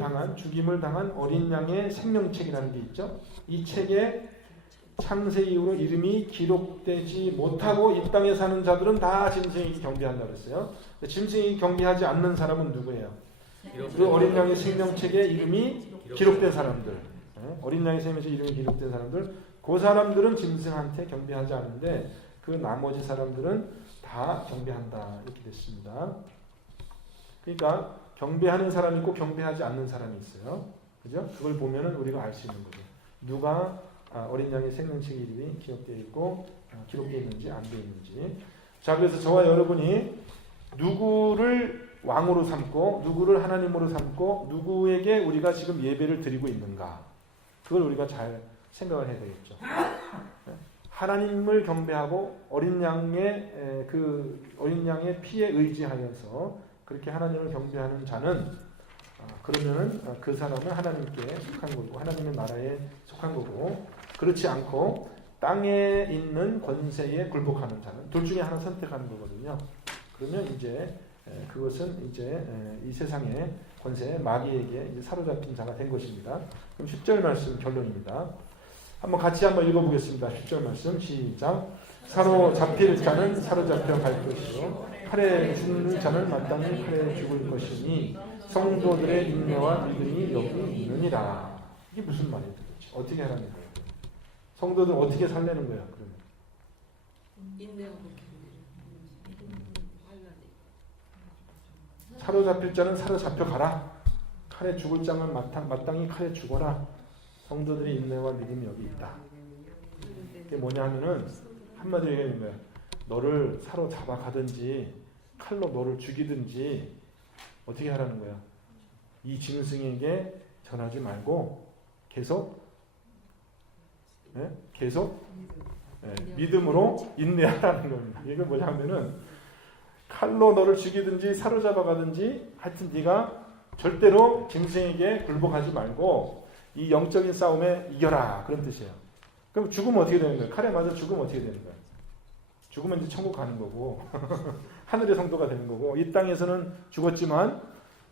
당한 어린 양의 생명책이라는 게 있죠. 이 책에 창세 이후로 이름이 기록되지 못하고 이 땅에 사는 자들은 다 짐승에게 경배한다고 했어요. 짐승에게 경배하지 않는 사람은 누구예요? 그 어린 양의 생명책에 이름이 기록된 사람들. 어린 양의 생명책에 이름이 기록된 사람들. 그 사람들은 짐승한테 경배하지 않는데 그 나머지 사람들은 다 경배한다. 이렇게 됐습니다. 그러니까 경배하는 사람이 있고 경배하지 않는 사람이 있어요. 그죠? 그걸 보면은 우리가 알 수 있는 거죠. 누가 어린 양의 생명책 이름이 기록되어 있고 기록되어 있는지 안 되어 있는지. 자, 그래서 저와 여러분이 누구를 왕으로 삼고 누구를 하나님으로 삼고 누구에게 우리가 지금 예배를 드리고 있는가, 그걸 우리가 잘 생각을 해야 되겠죠. 하나님을 경배하고 어린 양의 피에 의지하여서 그렇게 하나님을 경배하는 자는 그러면은 그 사람은 하나님께 속한 거고 하나님의 나라에 속한 거고, 그렇지 않고 땅에 있는 권세에 굴복하는 자는 둘 중에 하나 선택하는 거거든요. 그러면 이제 그것은 이제 이 세상의 권세 마귀에게 이제 사로잡힌 자가 된 것입니다. 그럼 10절 말씀 결론입니다. 같이 한번 읽어보겠습니다. 10절 말씀 시작. 사로잡힐 자는 사로잡혀 갈 것이요 칼에 죽는 자는 마땅히 칼에 죽을 것이니 성도들의 인내와 믿음이 여기 있느니라. 이게 무슨 말이에요 도대체? 어떻게 하라는 거예요? 성도들은 어떻게 살려는 거야? 그러면 인내하고 사로잡힐 자는 사로잡혀 가라. 칼에 죽을 자는 마땅히 칼에 죽어라. 성도들의 인내와 믿음이 여기 있다. 이게 뭐냐 하면은 한마디로 얘기하는 거야. 너를 사로잡아 가든지 칼로 너를 죽이든지 어떻게 하라는 거야? 이 짐승에게 전하지 말고 계속 믿음으로 인내하라는 겁니다. 이게 뭐냐 하면은 칼로 너를 죽이든지 사로잡아 가든지 하여튼 네가 절대로 짐승에게 굴복하지 말고 이 영적인 싸움에 이겨라, 그런 뜻이에요. 그럼 죽으면 어떻게 되는 거예요? 칼에 맞아 죽으면 어떻게 되는 거예요? 죽으면 이제 천국 가는 거고 하늘의 성도가 되는 거고, 이 땅에서는 죽었지만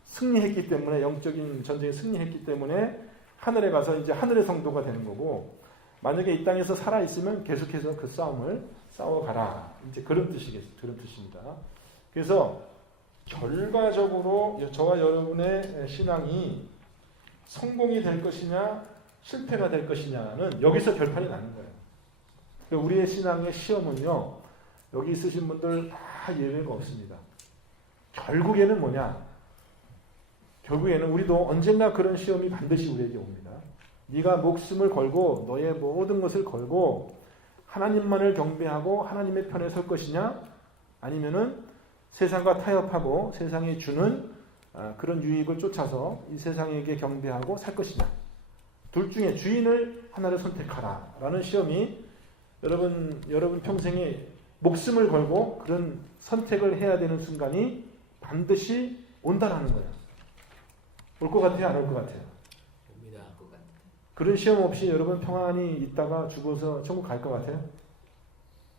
승리했기 때문에, 영적인 전쟁에 승리했기 때문에 하늘에 가서 이제 하늘의 성도가 되는 거고, 만약에 이 땅에서 살아있으면 계속해서 그 싸움을 싸워가라, 이제 그런 뜻입니다. 그래서 결과적으로 저와 여러분의 신앙이 성공이 될 것이냐 실패가 될 것이냐는 여기서 결판이 나는 거예요. 우리의 신앙의 시험은요, 여기 있으신 분들 다 예외가 없습니다. 결국에는 뭐냐? 결국에는 우리도 언젠가 그런 시험이 반드시 우리에게 옵니다. 네가 목숨을 걸고 너의 모든 것을 걸고 하나님만을 경배하고 하나님의 편에 설 것이냐, 아니면은 세상과 타협하고 세상이 주는 그런 유익을 쫓아서 이 세상에게 경배하고 살 것이냐. 둘 중에 주인을 하나를 선택하라 라는 시험이 여러분 평생에 목숨을 걸고 그런 선택을 해야 되는 순간이 반드시 온다라는 거예요. 올 것 같아요? 안 올 것 같아요? 옵니다. 그런 시험 없이 여러분 평안히 있다가 죽어서 천국 갈 것 같아요?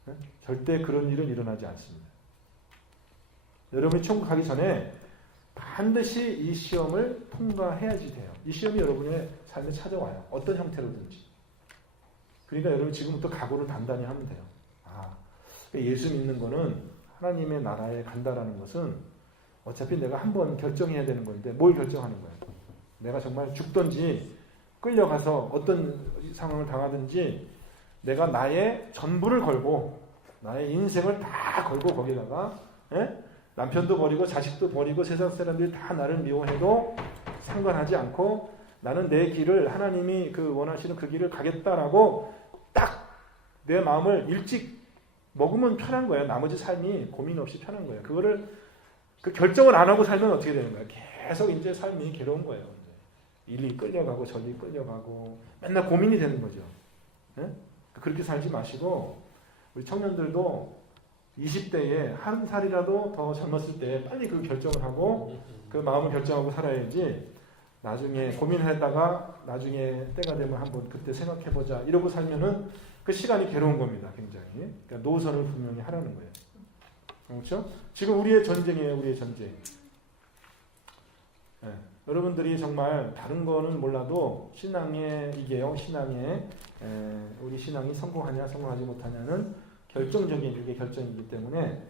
네? 절대 그런 일은 일어나지 않습니다. 여러분이 천국 가기 전에 반드시 이 시험을 통과해야지 돼요. 이 시험이 여러분의 삶에 찾아와요. 어떤 형태로든지. 그러니까 여러분 지금부터 각오를 단단히 하면 돼요. 예수 믿는 거는 하나님의 나라에 간다라는 것은 어차피 내가 한번 결정해야 되는 건데 뭘 결정하는 거예요? 내가 정말 죽든지 끌려가서 어떤 상황을 당하든지 내가 나의 전부를 걸고 나의 인생을 다 걸고 거기다가 남편도 버리고 자식도 버리고 세상 사람들이 다 나를 미워해도 상관하지 않고 나는 내 길을 하나님이 원하시는 그 길을 가겠다라고 딱 내 마음을 일찍 먹으면 편한 거예요. 나머지 삶이 고민 없이 편한 거예요. 그 결정을 안 하고 살면 어떻게 되는 거예요? 계속 이제 삶이 괴로운 거예요. 이리 끌려가고 저리 끌려가고 맨날 고민이 되는 거죠. 그렇게 살지 마시고 우리 청년들도 20대에 한 살이라도 더 젊었을 때 빨리 그 결정을 하고 그 마음을 결정하고 살아야지 나중에 고민하다가 나중에 때가 되면 한번 그때 생각해보자 이러고 살면은 그 시간이 괴로운 겁니다. 굉장히. 그러니까 노선을 분명히 하라는 거예요. 그렇죠? 지금 우리의 전쟁이에요. 우리의 전쟁. 네. 여러분들이 정말 다른 거는 몰라도 신앙의 이게요. 신앙의 우리 신앙이 성공하냐 성공하지 못하냐는 결정적인 이게 결정이기 때문에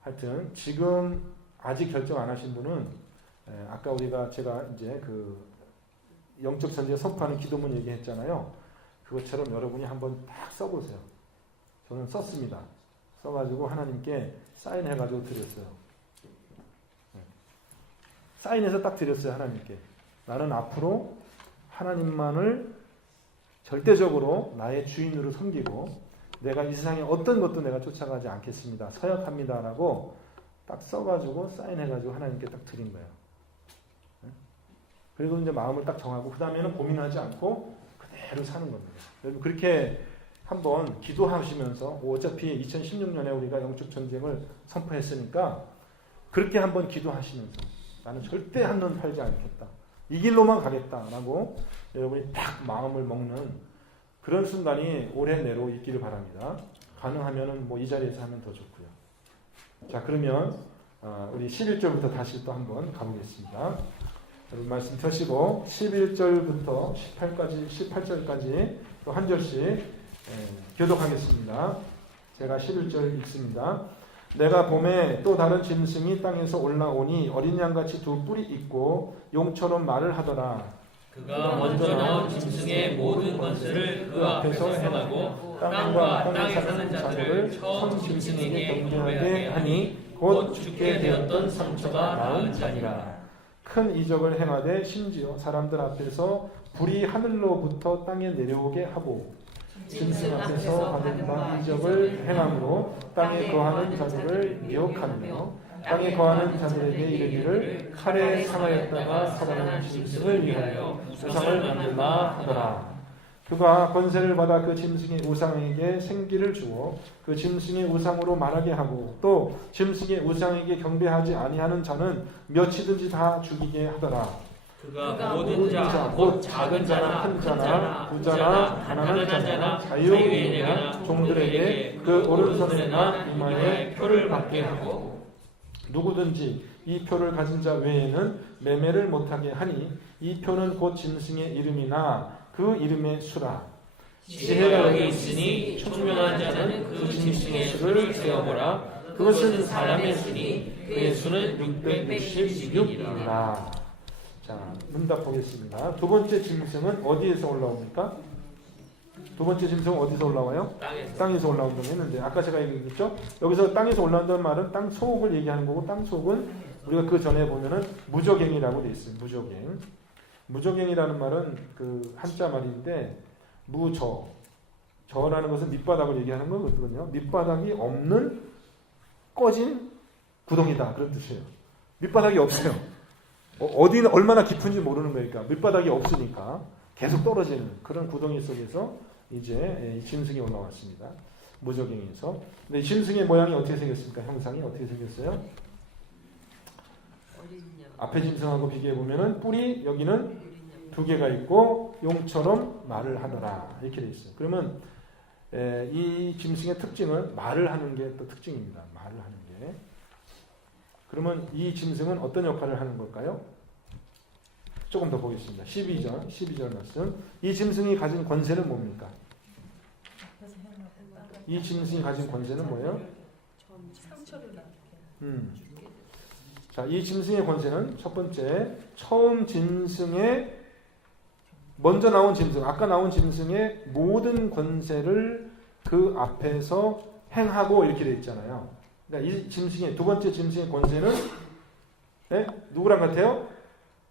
하여튼 지금 아직 결정 안 하신 분은 아까 제가 이제 그 영적 전쟁 선포하는 기도문 얘기했잖아요. 그것처럼 여러분이 한번 딱 써보세요. 저는 썼습니다. 써가지고 하나님께 사인해가지고 드렸어요. 사인해서 딱 드렸어요. 하나님께. 나는 앞으로 하나님만을 절대적으로 나의 주인으로 섬기고 내가 이 세상에 어떤 것도 내가 쫓아가지 않겠습니다. 서약합니다. 라고 딱 써가지고 사인해가지고 하나님께 딱 드린 거예요. 그리고 이제 마음을 딱 정하고 그 다음에는 고민하지 않고 그대로 사는 겁니다. 여러분 그렇게 한번 기도하시면서 어차피 2016년에 우리가 영적 전쟁을 선포했으니까 그렇게 한번 기도하시면서 나는 절대 한눈 팔지 않겠다. 이 길로만 가겠다라고 여러분이 딱 마음을 먹는 그런 순간이 올해 내로 있기를 바랍니다. 가능하면은 뭐 이 자리에서 하면 더 좋고요. 자 그러면 우리 11절부터 다시 또 한번 가보겠습니다. 여러분 말씀 펴시고 11절부터 18절까지 또 한 절씩 교독하겠습니다. 제가 11절 읽습니다. 내가 봄에 또 다른 짐승이 땅에서 올라오니 어린 양같이 두 뿔이 있고 용처럼 말을 하더라. 그가 먼저 나온 짐승의 모든 권세를 그 앞에서 행하고 땅과 땅에 사는 자들을 처음 짐승에게 경배하게 하니 곧 죽게 되었던 상처가 나은 자니라. 큰 이적을 행하되 심지어 사람들 앞에서 불이 하늘로부터 땅에 내려오게 하고 짐승 앞에서 받은 바 이적을 행함으로 땅에 거하는 자들을 미혹하며 땅에 거하는 자들에게 이르기를 칼에 상하였다가 살아난 짐승을 위하여 우상을 만들라 하더라. 그가 권세를 받아 그 짐승의 우상에게 생기를 주어 그 짐승의 우상으로 말하게 하고 또 짐승의 우상에게 경배하지 아니하는 자는 몇이든지 다 죽이게 하더라. 그가 모든 자, 곧 작은 자나 큰 자나 부자나 가난한 자나 자유인이나 종들에게 그 오른손에나 이마에 표를 받게 하고 누구든지 이 표를 가진 자 외에는 매매를 못하게 하니 이 표는 곧 짐승의 이름이나 그 이름의 수라. 지혜가 여기 있으니 총명한 자는 그 짐승의 수를 세어보라. 그것은 사람의 수니 그의 수는 666이라. 자, 문답 보겠습니다. 두 번째 짐승은 어디에서 올라옵니까? 두 번째 짐승은 어디서 올라와요? 땅에서 올라온다고 했는데 아까 제가 얘기했죠? 여기서 땅에서 올라온다는 말은 땅 속을 얘기하는 거고 땅 속은 우리가 그 전에 보면은 무저갱이라고 돼 있어요. 무저갱. 무저갱이라는 말은 그 한자 말인데 저라는 것은 밑바닥을 얘기하는 거거든요. 밑바닥이 없는 꺼진 구덩이다 그런 뜻이에요. 밑바닥이 없어요. 어디는 얼마나 깊은지 모르는 거니까 밑바닥이 없으니까 계속 떨어지는 그런 구덩이 속에서 이제 짐승이 올라왔습니다. 무저갱에서. 근데 짐승의 모양이 어떻게 생겼습니까? 형상이 어떻게 생겼어요? 앞에 짐승하고 비교해 보면은 뿔이 여기는 두 개가 있고 용처럼 말을 하더라 이렇게 돼 있어요. 그러면 이 짐승의 특징은 말을 하는 게 또 특징입니다. 말을 하는 게. 그러면 이 짐승은 어떤 역할을 하는 걸까요? 조금 더 보겠습니다. 12절 말씀. 이 짐승이 가진 권세는 뭡니까? 이 짐승이 가진 권세는 뭐예요? 상처를 낳게. 자, 이 짐승의 권세는 첫 번째, 처음 짐승의 먼저 나온 짐승, 아까 나온 짐승의 모든 권세를 그 앞에서 행하고 이렇게 돼 있잖아요. 그러니까 이 짐승의 두 번째 짐승의 권세는 누구랑 같아요?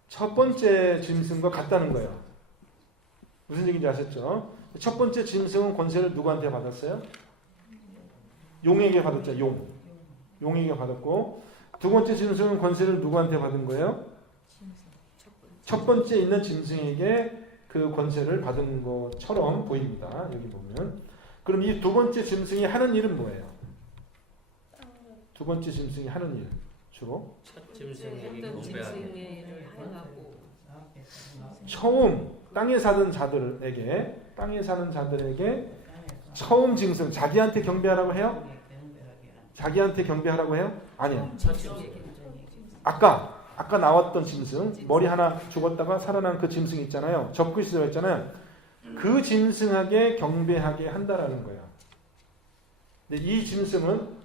첫 번째 짐승과 같다는 거예요. 무슨 얘기인지 아셨죠? 첫 번째 짐승은 권세를 누구한테 받았어요? 용에게 받았죠. 용에게 받았고 두 번째 짐승은 권세를 누구한테 받은 거예요? 첫 번째 있는 짐승에게 그 권세를 받은 것처럼 보입니다. 여기 보면. 그럼 이 두 번째 짐승이 하는 일은 뭐예요? 두 번째 짐승이 하는 일 주로 첫 짐승에게 어떤 경배하게. 짐승의 일을 행하고 처음 땅에 사는 자들에게 처음 징승, 자기한테 경배하라고 해요? 자기한테 경배하라고 해요? 아니요. 아까 나왔던 짐승, 머리 하나 죽었다가 살아난 그 짐승 있잖아요. 적그리스도가 있잖아요. 그 짐승에게 경배하게 한다라는 거예요. 근데 이 짐승은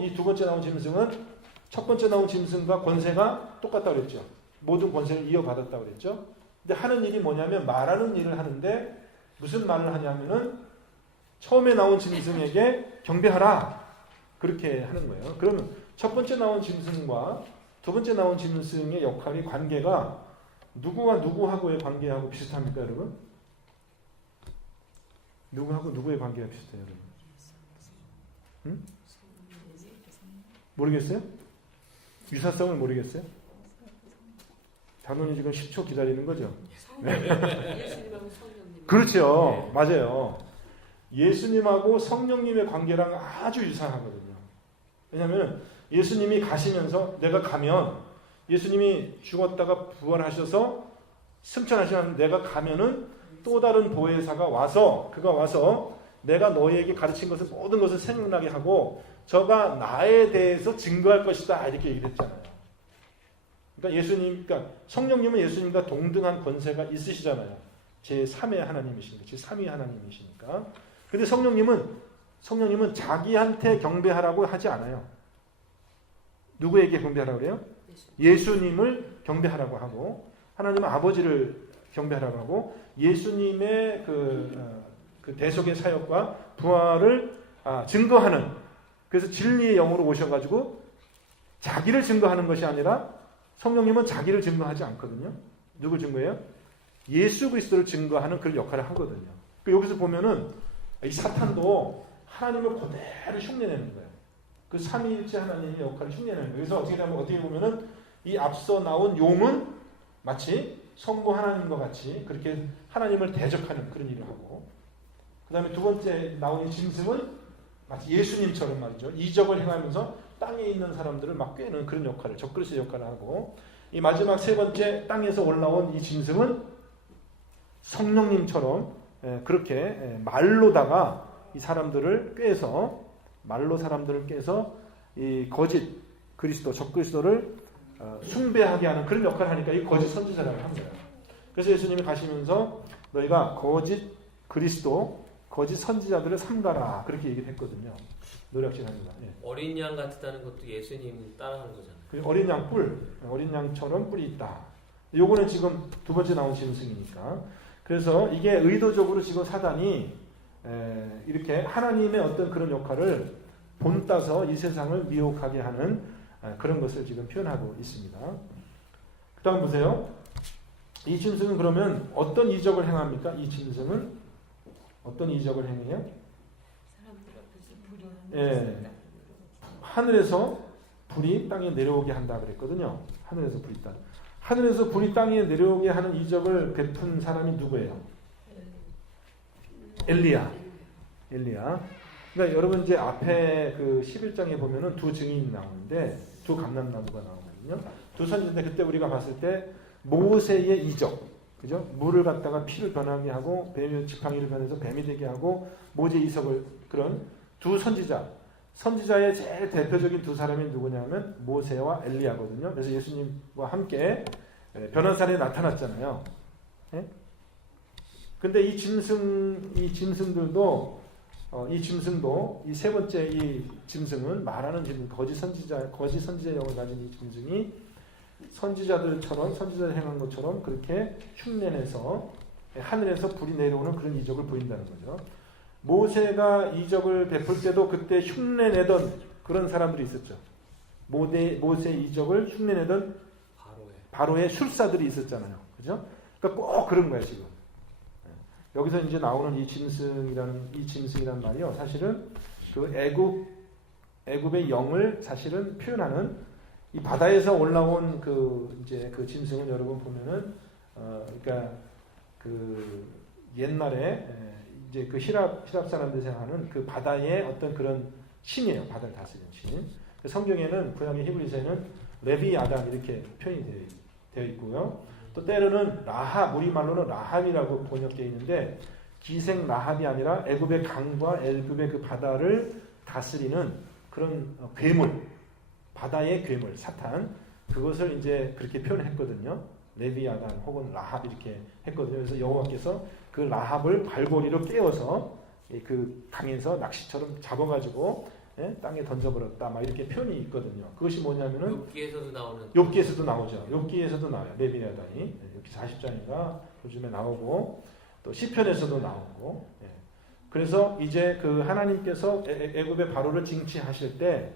이 두 번째 나온 짐승은 첫 번째 나온 짐승과 권세가 똑같다고 그랬죠. 모든 권세를 이어받았다고 그랬죠. 근데 하는 일이 뭐냐면 말하는 일을 하는데 무슨 말을 하냐면은 처음에 나온 짐승에게 경배하라. 그렇게 하는 거예요. 그러면 첫 번째 나온 짐승과 두 번째 나온 짐승의 역할이 관계가 누구와 누구하고의 관계하고 비슷합니까, 여러분? 누구하고 누구의 관계가 비슷해요, 여러분? 응? 모르겠어요? 유사성을 모르겠어요? 단원이 지금 10초 기다리는 거죠? 그렇죠. 맞아요. 예수님하고 성령님의 관계랑 아주 유사하거든요. 왜냐하면 예수님이 가시면서 내가 가면 예수님이 죽었다가 부활하셔서 승천하시면 내가 가면은 또 다른 보혜사가 와서 그가 와서 내가 너희에게 가르친 것을 모든 것을 생각나게 하고 저가 나에 대해서 증거할 것이다 이렇게 얘기를 했잖아요. 그러니까 성령님은 예수님과 동등한 권세가 있으시잖아요. 제3의 하나님이시니까, 제3위 하나님이시니까. 근데 성령님은 자기한테 경배하라고 하지 않아요. 누구에게 경배하라고 그래요? 예수님을 경배하라고 하고, 하나님은 아버지를 경배하라고 하고, 예수님의 그 대속의 사역과 부활을 증거하는, 그래서 진리의 영으로 오셔가지고 자기를 증거하는 것이 아니라 성령님은 자기를 증거하지 않거든요. 누굴 증거해요? 예수 그리스도를 증거하는 그런 역할을 하거든요. 여기서 보면은 이 사탄도 하나님을 그대로 흉내내는 거예요. 그 삼위일체 하나님의 역할을 흉내내는 거예요. 그래서 어떻게 보면은 이 앞서 나온 용은 마치 성부 하나님과 같이 그렇게 하나님을 대적하는 그런 일을 하고, 그 다음에 두 번째 나온 이 짐승은 마치 예수님처럼 말이죠. 이적을 행하면서 땅에 있는 사람들을 막 꿰는 그런 역할을, 적그리스도 역할을 하고, 이 마지막 세 번째 땅에서 올라온 이 짐승은 성령님처럼 그렇게 말로다가 이 사람들을 꿰서, 말로 사람들을 꿰서 이 거짓 그리스도, 적그리스도를 숭배하게 하는 그런 역할을 하니까 이 거짓 선지자라고 합니다. 그래서 예수님이 가시면서 너희가 거짓 그리스도, 거짓 선지자들을 삼가라 그렇게 얘기를 했거든요. 노력진합니다. 예. 어린 양 같다는 것도 예수님 따라한 거잖아요. 어린 양 어린 양처럼 뿔이 있다. 요거는 지금 두 번째 나온 짐승이니까. 그래서 이게 의도적으로 지금 사단이 이렇게 하나님의 어떤 그런 역할을 본따서 이 세상을 미혹하게 하는 그런 것을 지금 표현하고 있습니다. 그 다음 보세요. 이 짐승은 그러면 어떤 이적을 행합니까? 이 짐승은 어떤 이적을 행해요? 예, 하늘에서 불이 땅에 내려오게 한다 그랬거든요. 하늘에서 불이 땅에 내려오게 하는 이적을 베푼 사람이 누구예요? 엘리야. 그러니까 여러분 이제 앞에 그 11장에 보면은 두 증인이 나오는데 두 감람나무가 나오거든요. 두 선지인데 그때 우리가 봤을 때 모세의 이적, 그죠? 물을 갖다가 피를 변하게 하고 뱀이 지팡이를 변해서 뱀이 되게 하고 모세 이석을, 그런 두 선지자의 제일 대표적인 두 사람이 누구냐면 모세와 엘리야거든요. 그래서 예수님과 함께 변화산에 나타났잖아요. 예? 근데 이 짐승도 이 세 번째 이 짐승은 말하는 짐승, 거짓 선지자 영을 가진 이 짐승이 선지자들 행한 것처럼 그렇게 흉내내서 하늘에서 불이 내려오는 그런 이적을 보인다는 거죠. 모세가 이적을 베풀 때도 그때 흉내내던 그런 사람들이 있었죠. 모세 이적을 흉내내던 바로의 술사들이 있었잖아요. 그죠? 그러니까 꼭 그런 거예요, 지금. 여기서 이제 나오는 이 짐승이라는 말이요. 사실은 그 애굽의 영을 사실은 표현하는, 이 바다에서 올라온 그 짐승은 여러분 보면은 그러니까 그 옛날에 이제 그 히랍 사람들이 생각하는 그 바다의 어떤 그런 신이에요. 바다를 다스리는 신. 성경에는 구약의 히브리서에는 레비아단 이렇게 표현이 되어 있고요. 또 때로는 라합, 우리말로는 라합이라고 번역되어 있는데 기생 라합이 아니라 애굽의 강과 애굽의 그 바다를 다스리는 그런 괴물, 바다의 괴물, 사탄, 그것을 이제 그렇게 표현했거든요. 레비아단 혹은 라합 이렇게 했거든요. 그래서 여호와께서 그 라합을 발고리로 깨워서 그 강에서 낚시처럼 잡아가지고 땅에 던져버렸다, 막 이렇게 표현이 있거든요. 그것이 뭐냐면은 욥기에서도 나오는. 욥기에서도 나오죠. 욥기에서도 나와요. 레비아단이 욥기 40장인가 요즘에 나오고 또 시편에서도 나오고. 그래서 이제 그 하나님께서 애굽의 바로를 징치하실 때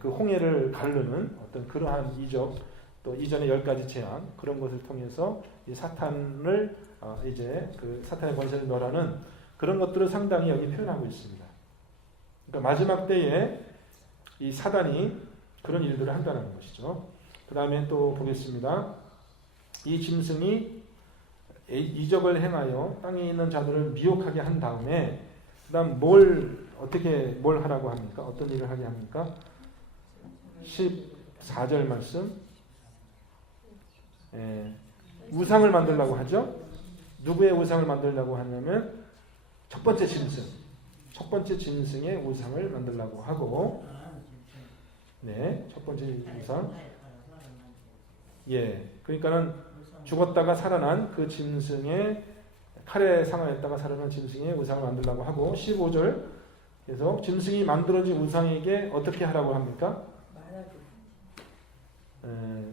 그 홍해를 가르는 어떤 그러한 이적, 또 이전의 10가지 재앙, 그런 것을 통해서 이 사탄을 이제 그 사탄의 권세를 멸하는 그런 것들을 상당히 여기 표현하고 있습니다. 그러니까 마지막 때에 이 사단이 그런 일들을 한다는 것이죠. 그 다음에 또 보겠습니다. 이 짐승이 이적을 행하여 땅에 있는 자들을 미혹하게 한 다음에 그 다음 뭘 하라고 합니까? 어떤 일을 하게 합니까? 14절 말씀. 우상을 만들려고 하죠. 누구의 우상을 만들려고 하냐면 첫 번째 짐승의 우상을 만들려고 하고, 첫 번째 우상. 그러니까는 죽었다가 살아난 그 짐승의 칼에 상하였다가 살아난 짐승의 우상을 만들려고 하고, 15절 그래서 짐승이 만들어진 우상에게 어떻게 하라고 합니까?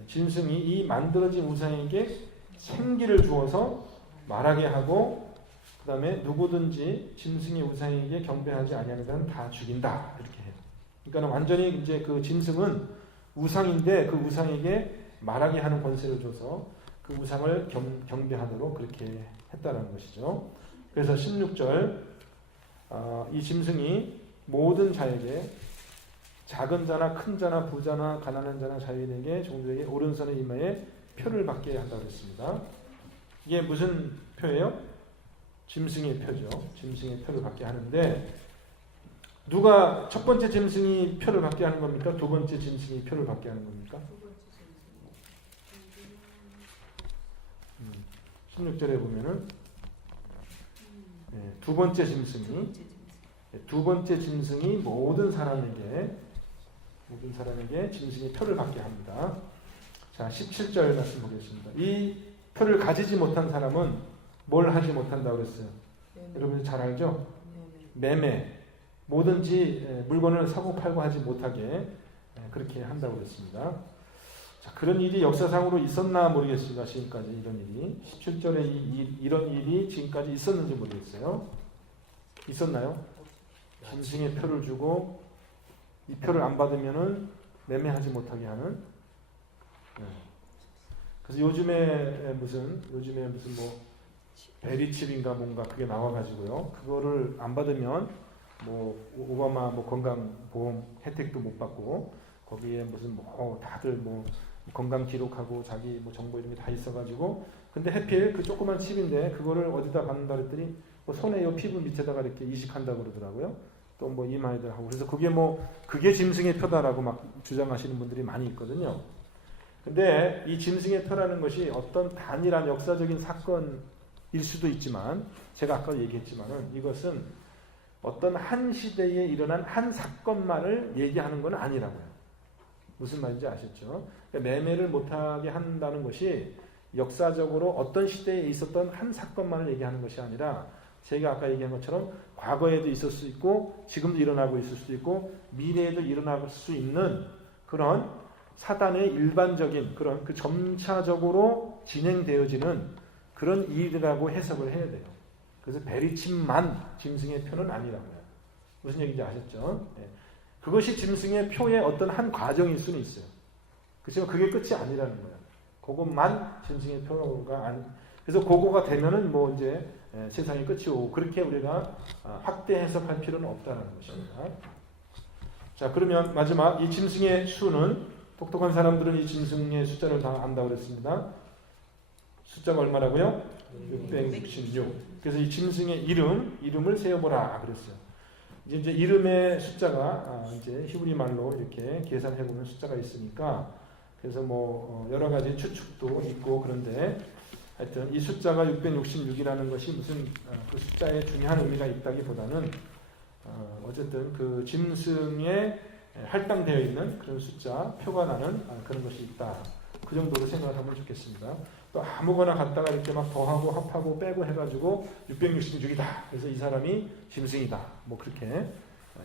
짐승이 이 만들어진 우상에게 생기를 주어서 말하게 하고, 그 다음에 누구든지 짐승의 우상에게 경배하지 아니하는 자는 다 죽인다, 이렇게 해요. 그러니까 완전히 이제 그 짐승은 우상인데 그 우상에게 말하게 하는 권세를 줘서 그 우상을 경배하도록 그렇게 했다는 것이죠. 그래서 16절 이 짐승이 모든 자에게, 작은 자나 큰 자나 부자나 가난한 자나 자유인에게 종들에게 오른손의 이마에 표를 받게 한다고 했습니다. 이게 무슨 표예요? 짐승의 표죠. 짐승의 표를 받게 하는데, 누가 첫 번째 짐승이 표를 받게 하는 겁니까? 두 번째 짐승이 표를 받게 하는 겁니까? 16절에 보면은 두 번째 짐승이 모든 사람에게 짐승의 표를 받게 합니다. 자, 17절 말씀 보겠습니다. 이 표를 가지지 못한 사람은 뭘 하지 못한다고 그랬어요? 여러분 잘 알죠? 매매. 뭐든지 물건을 사고 팔고 하지 못하게 그렇게 한다고 그랬습니다. 자, 그런 일이 역사상으로 있었나 모르겠습니다. 지금까지 이런 일이. 17절에 이런 일이 지금까지 있었는지 모르겠어요. 있었나요? 짐승의 표를 주고 이 표를 안 받으면은 매매하지 못하게 하는. 그래서 요즘에 무슨 뭐 베리칩인가 뭔가 그게 나와가지고요. 그거를 안 받으면 뭐 오바마 뭐 건강보험 혜택도 못 받고, 거기에 무슨 뭐 다들 뭐 건강 기록하고 자기 뭐 정보 이런 게 다 있어가지고, 근데 해필 그 조그만 칩인데 그거를 어디다 받는다 그랬더니 뭐 손에 요 피부 밑에다가 이렇게 이식한다고 그러더라고요. 또 뭐 이마에다 하고. 그래서 그게 짐승의 표다라고 막 주장하시는 분들이 많이 있거든요. 근데 이 짐승의 표라는 것이 어떤 단일한 역사적인 사건일 수도 있지만, 제가 아까 얘기했지만은 이것은 어떤 한 시대에 일어난 한 사건만을 얘기하는 건 아니라고요. 무슨 말인지 아셨죠? 그러니까 매매를 못하게 한다는 것이 역사적으로 어떤 시대에 있었던 한 사건만을 얘기하는 것이 아니라, 제가 아까 얘기한 것처럼 과거에도 있을 수 있고 지금도 일어나고 있을 수도 있고 미래에도 일어날 수 있는 그런 사단의 일반적인 그런 그 점차적으로 진행되어지는 그런 일이라고 해석을 해야 돼요. 그래서 베리칩만 짐승의 표는 아니라고요. 무슨 얘기인지 아셨죠? 그것이 짐승의 표의 어떤 한 과정일 수는 있어요. 그렇지만 그게 끝이 아니라는 거예요. 그것만 짐승의 표가 아니. 그래서 그거가 되면은 뭐 이제 세상이 끝이 오고, 그렇게 우리가 확대 해석할 필요는 없다는 것입니다. 자, 그러면 마지막 이 짐승의 수는, 똑똑한 사람들은 이 짐승의 숫자를 다 안다고 그랬습니다. 숫자가 얼마라고요? 666. 그래서 이 짐승의 이름을 세어보라 그랬어요. 이제 이름의 숫자가 이제 히브리 말로 이렇게 계산해 보면 숫자가 있으니까 그래서 뭐 여러 가지 추측도 있고 그런데 하여튼 이 숫자가 666이라는 것이 무슨 그 숫자에 중요한 의미가 있다기보다는 어쨌든 그 짐승에 할당되어 있는 그런 숫자, 표가 나는 그런 것이 있다. 그 정도로 생각을 하면 좋겠습니다. 또 아무거나 갖다가 이렇게 막 더하고 합하고 빼고 해가지고 666이다. 그래서 이 사람이 짐승이다. 뭐 그렇게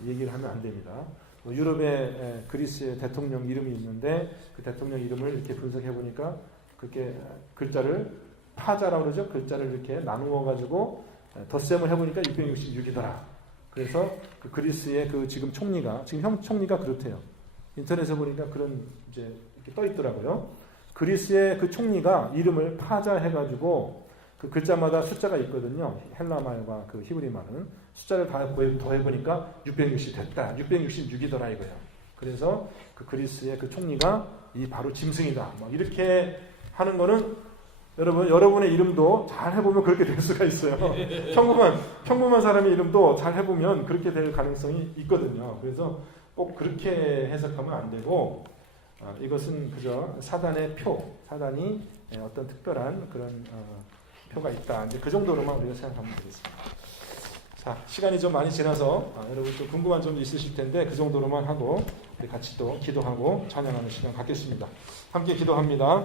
얘기를 하면 안 됩니다. 유럽의 그리스의 대통령 이름이 있는데 그 대통령 이름을 이렇게 분석해 보니까 그렇게 글자를 파자라고 그러죠. 글자를 이렇게 나누어 가지고 덧셈을 해보니까 666이더라. 그래서 그 그리스의 그 지금 총리가 지금 형 총리가 그렇대요. 인터넷에 보니까 그런 이제 이렇게 떠 있더라고요. 그리스의 그 총리가 이름을 파자 해가지고 그 글자마다 숫자가 있거든요. 헬라 말과 그 히브리 말은 숫자를 다 더해보니까 660 됐다. 666이더라 이거예요. 그래서 그 그리스의 그 총리가 이 바로 짐승이다. 뭐 이렇게 하는 거는 여러분의 이름도 잘 해보면 그렇게 될 수가 있어요. 평범한 사람의 이름도 잘 해보면 그렇게 될 가능성이 있거든요. 그래서 꼭 그렇게 해석하면 안 되고 이것은 그저 사단의 표, 사단이 어떤 특별한 그런 표가 있다. 이제 그 정도로만 우리가 생각하면 되겠습니다. 자, 시간이 좀 많이 지나서 여러분 또 궁금한 점도 있으실 텐데 그 정도로만 하고 우리 같이 또 기도하고 찬양하는 시간 갖겠습니다. 함께 기도합니다.